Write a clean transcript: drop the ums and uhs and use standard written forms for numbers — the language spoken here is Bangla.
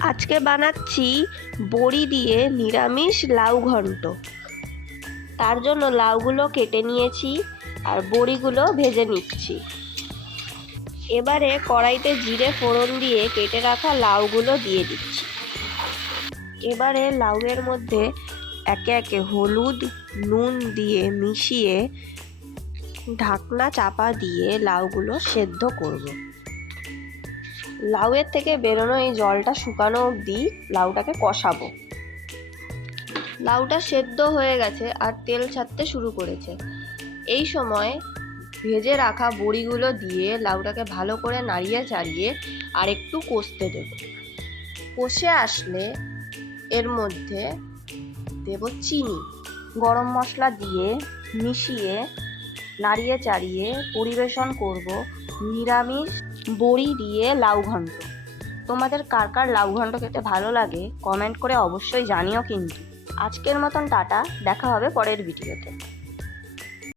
আজকে বানাচ্ছি বড়ি দিয়ে নিরামিষ লাউ ঘন্ট। তার জন্য লাউগুলো কেটে নিয়েছি আর বড়িগুলো ভেজে নিচ্ছি। এবারে কড়াইতে জিরে ফোড়ন দিয়ে কেটে রাখা লাউগুলো দিয়ে দিচ্ছি। এবারে লাউয়ের মধ্যে একে একে হলুদ নুন দিয়ে মিশিয়ে ঢাকনা চাপা দিয়ে লাউগুলো সেদ্ধ করব। লাউয়ের থেকে বেরোনো এই জলটা শুকানো অবধি লাউটাকে কষাবো। লাউটা সেদ্ধ হয়ে গেছে আর তেল ছাড়তে শুরু করেছে। এই সময় ভেজে রাখা বড়িগুলো দিয়ে লাউটাকে ভালো করে নাড়িয়ে চাড়িয়ে আর একটু কষতে দেব। কষে আসলে এর মধ্যে দেব চিনি, গরম মশলা দিয়ে মিশিয়ে নাড়িয়ে চাড়িয়ে পরিবেশন করব নিরামিষ বড়ি দিয়ে লাউ ঘন্ট। তোমাদের কার কার লাউ ঘন্ট খেতে ভালো লাগে কমেন্ট করে অবশ্যই জানিও কিন্তু। আজকের মতন টাটা, দেখা হবে পরের ভিডিওতে।